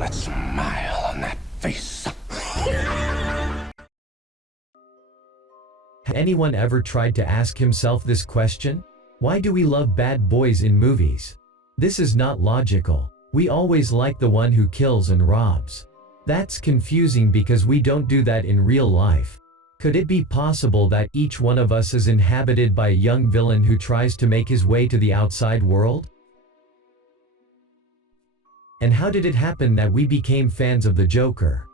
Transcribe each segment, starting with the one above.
that smile on that face. Has anyone ever tried to ask himself this question? Why do we love bad boys in movies? This is not logical. We always like the one who kills and robs. That's confusing because we don't do that in real life. Could it be possible that each one of us is inhabited by a young villain who tries to make his way to the outside world? And how did it happen that we became fans of the Joker?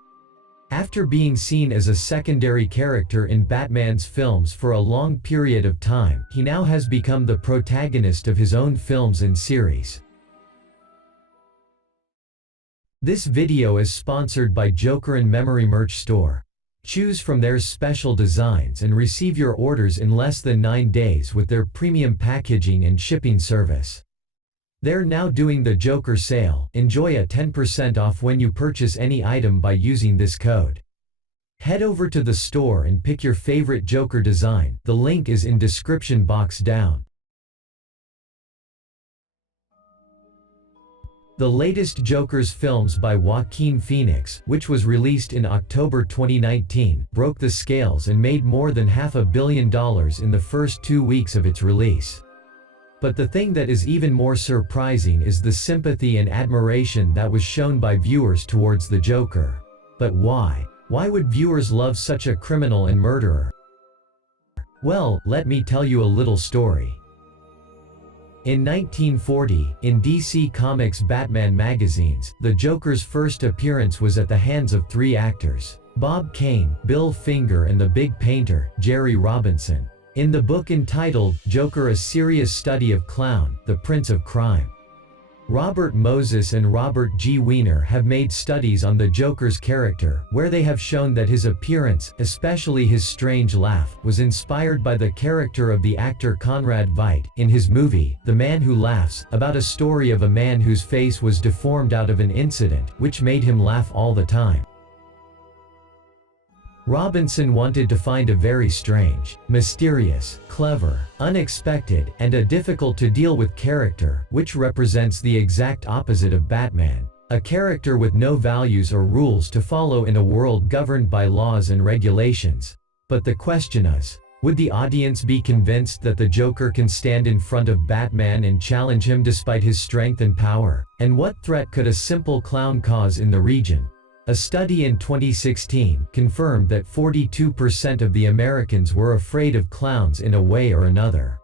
After being seen as a secondary character in Batman's films for a long period of time, he now has become the protagonist of his own films and series. This video is sponsored by Joker and Memory Merch Store. Choose from their special designs and receive your orders in less than 9 days with their premium packaging and shipping service. They're now doing the Joker sale. Enjoy a 10% off when you purchase any item by using this code. Head over to the store and pick your favorite Joker design. The link is in description box down. The latest Joker's films by Joaquin Phoenix, which was released in October 2019, broke the scales and made more than $500 million in the first 2 weeks of its release. But the thing that is even more surprising is the sympathy and admiration that was shown by viewers towards the Joker. But why? Why would viewers love such a criminal and murderer? Well, let me tell you a little story. In 1940, in DC Comics Batman magazines, the Joker's first appearance was at the hands of 3 actors: Bob Kane, Bill Finger and the big painter, Jerry Robinson. In the book entitled, Joker: A Serious Study of Clown, the Prince of Crime. Robert Moses and Robert G. Wiener have made studies on the Joker's character, where they have shown that his appearance, especially his strange laugh, was inspired by the character of the actor Conrad Veidt, in his movie, The Man Who Laughs, about a story of a man whose face was deformed out of an incident, which made him laugh all the time. Robinson wanted to find a very strange, mysterious, clever, unexpected, and a difficult-to-deal-with character, which represents the exact opposite of Batman. A character with no values or rules to follow in a world governed by laws and regulations. But the question is, would the audience be convinced that the Joker can stand in front of Batman and challenge him despite his strength and power? And what threat could a simple clown cause in the region? A study in 2016 confirmed that 42% of the Americans were afraid of clowns in a way or another.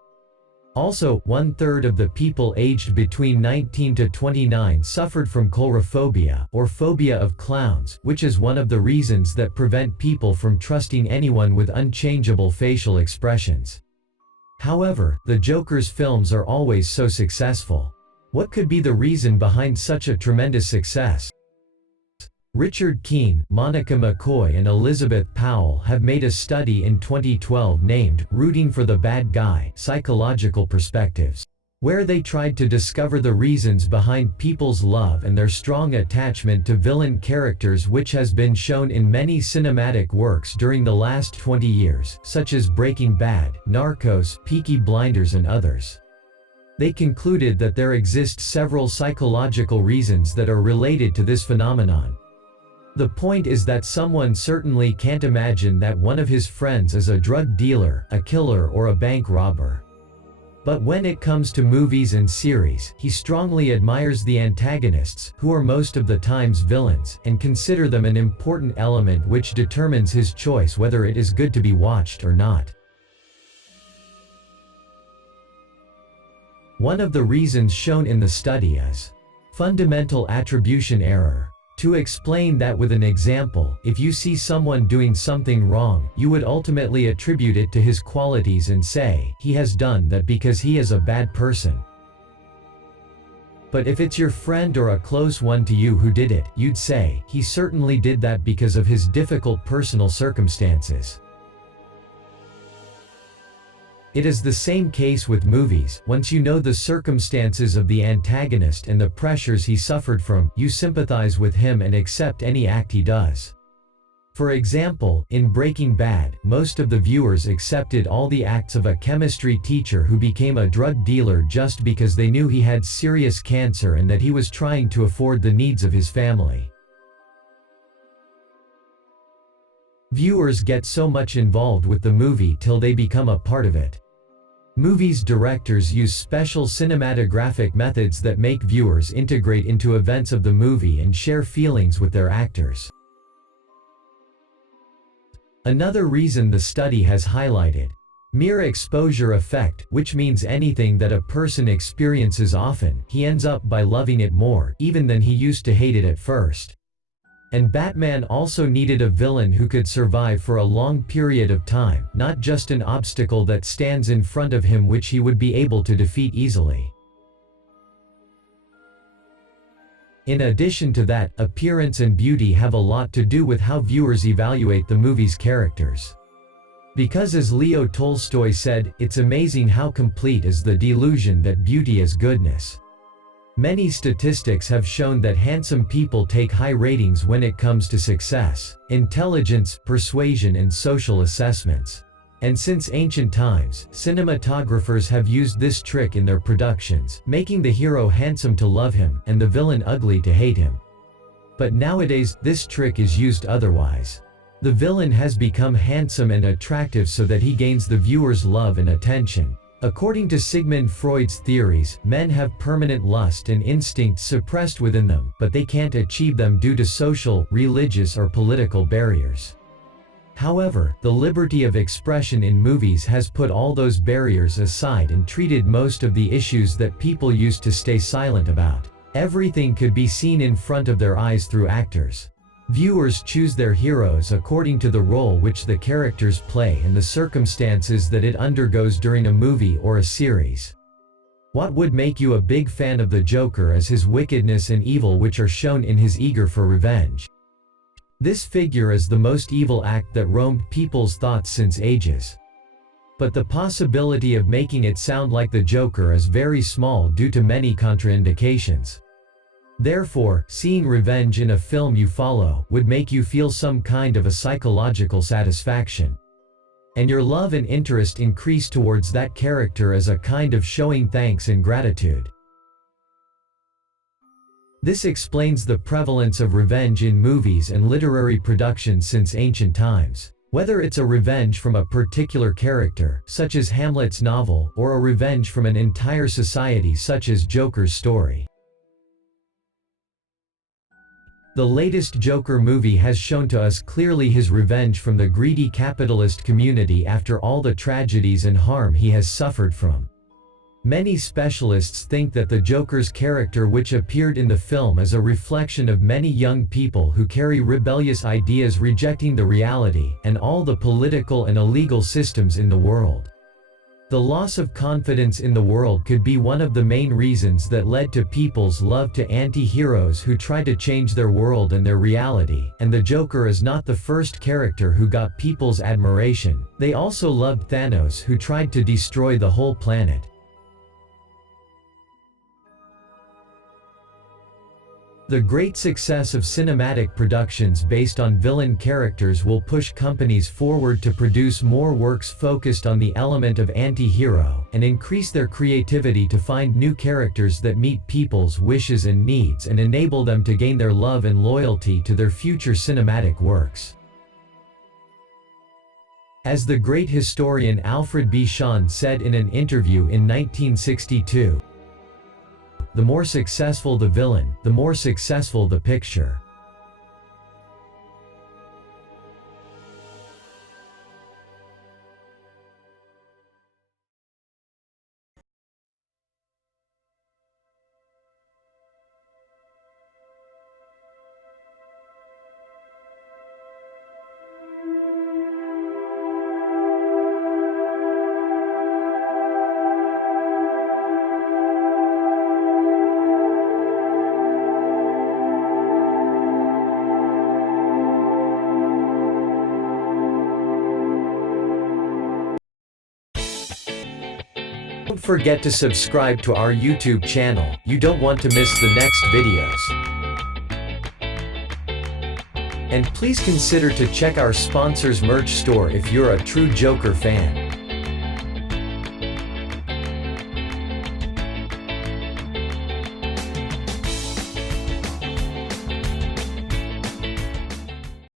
Also, 1/3 of the people aged between 19 to 29 suffered from coulrophobia, or phobia of clowns, which is one of the reasons that prevent people from trusting anyone with unchangeable facial expressions. However, the Joker's films are always so successful. What could be the reason behind such a tremendous success? Richard Keene, Monica McCoy and Elizabeth Powell have made a study in 2012 named Rooting for the Bad Guy: Psychological Perspectives, where they tried to discover the reasons behind people's love and their strong attachment to villain characters, which has been shown in many cinematic works during the last 20 years, such as Breaking Bad, Narcos, Peaky Blinders and others. They concluded that there exist several psychological reasons that are related to this phenomenon. The point is that someone certainly can't imagine that one of his friends is a drug dealer, a killer or a bank robber. But when it comes to movies and series, he strongly admires the antagonists, who are most of the times villains, and consider them an important element which determines his choice whether it is good to be watched or not. One of the reasons shown in the study is fundamental attribution error. To explain that with an example, if you see someone doing something wrong, you would ultimately attribute it to his qualities and say, he has done that because he is a bad person. But if it's your friend or a close one to you who did it, you'd say, he certainly did that because of his difficult personal circumstances. It is the same case with movies. Once you know the circumstances of the antagonist and the pressures he suffered from, you sympathize with him and accept any act he does. For example, in Breaking Bad, most of the viewers accepted all the acts of a chemistry teacher who became a drug dealer just because they knew he had serious cancer and that he was trying to afford the needs of his family. Viewers get so much involved with the movie till they become a part of it. Movies directors use special cinematographic methods that make viewers integrate into events of the movie and share feelings with their actors. Another reason the study has highlighted mere exposure effect, which means anything that a person experiences often, he ends up by loving it more, even than he used to hate it at first. And Batman also needed a villain who could survive for a long period of time, not just an obstacle that stands in front of him which he would be able to defeat easily. In addition to that, appearance and beauty have a lot to do with how viewers evaluate the movie's characters. Because as Leo Tolstoy said, it's amazing how complete is the delusion that beauty is goodness. Many statistics have shown that handsome people take high ratings when it comes to success, intelligence, persuasion and social assessments. And since ancient times, cinematographers have used this trick in their productions, making the hero handsome to love him, and the villain ugly to hate him. But nowadays, this trick is used otherwise. The villain has become handsome and attractive so that he gains the viewer's love and attention. According to Sigmund Freud's theories, men have permanent lust and instincts suppressed within them, but they can't achieve them due to social, religious or political barriers. However, the liberty of expression in movies has put all those barriers aside and treated most of the issues that people used to stay silent about. Everything could be seen in front of their eyes through actors. Viewers choose their heroes according to the role which the characters play and the circumstances that it undergoes during a movie or a series. What would make you a big fan of the Joker is his wickedness and evil which are shown in his eager for revenge. This figure is the most evil act that roamed people's thoughts since ages. But the possibility of making it sound like the Joker is very small due to many contraindications. Therefore, seeing revenge in a film you follow would make you feel some kind of a psychological satisfaction. And your love and interest increase towards that character as a kind of showing thanks and gratitude. This explains the prevalence of revenge in movies and literary productions since ancient times. Whether it's a revenge from a particular character, such as Hamlet's novel, or a revenge from an entire society such as Joker's story. The latest Joker movie has shown to us clearly his revenge from the greedy capitalist community after all the tragedies and harm he has suffered from. Many specialists think that the Joker's character which appeared in the film is a reflection of many young people who carry rebellious ideas rejecting the reality and all the political and illegal systems in the world. The loss of confidence in the world could be one of the main reasons that led to people's love to anti-heroes who try to change their world and their reality, and the Joker is not the first character who got people's admiration. They also loved Thanos who tried to destroy the whole planet. The great success of cinematic productions based on villain characters will push companies forward to produce more works focused on the element of anti-hero, and increase their creativity to find new characters that meet people's wishes and needs and enable them to gain their love and loyalty to their future cinematic works. As the great historian Alfred B. Shawn said in an interview in 1962, "The more successful the villain, the more successful the picture." Don't forget to subscribe to our YouTube channel. You don't want to miss the next videos. And please consider to check our sponsor's merch store if you're a true Joker fan.